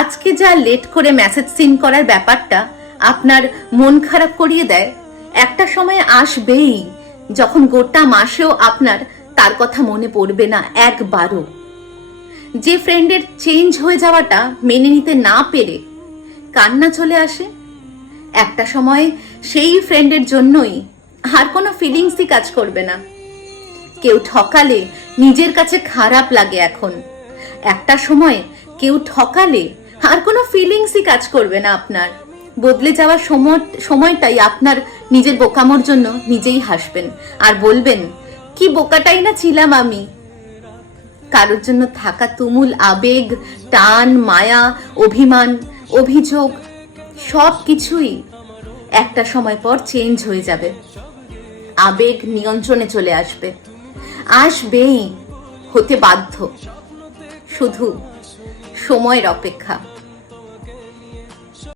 আজকে যা লেট করে মেসেজ সিন করার ব্যাপারটা আপনার মন খারাপ করিয়ে দেয়, একটা সময় আসবেই যখন গোটা মাসেও আপনার তার কথা মনে পড়বে না একবারও। যে ফ্রেন্ডের চেঞ্জ হয়ে যাওয়াটা মেনে নিতে না পেরে কান্না চলে আসে, একটা সময় সেই ফ্রেন্ডের জন্যই আর কোনো ফিলিংসই কাজ করবে না। কেউ ঠকালে নিজের কাছে খারাপ লাগে এখন, একটা সময় কেউ ঠকালে আর কোনো ফিলিংসই কাজ করবে না আপনার। বদলে যাওয়ার সময়টাই আপনার নিজের বোকামোর জন্য নিজেই হাসবেন আর বলবেন কি বোকাটাই না ছিলাম আমি। কারোর জন্য থাকা তুমুল আবেগ, টান, মায়া, অভিমান, অভিযোগ সব কিছুই একটা সময় পর চেঞ্জ হয়ে যাবে, আবেগ নিয়ন্ত্রণে চলে আসবে, আসবেই, হতে বাধ্য, শুধু সময়ের অপেক্ষা।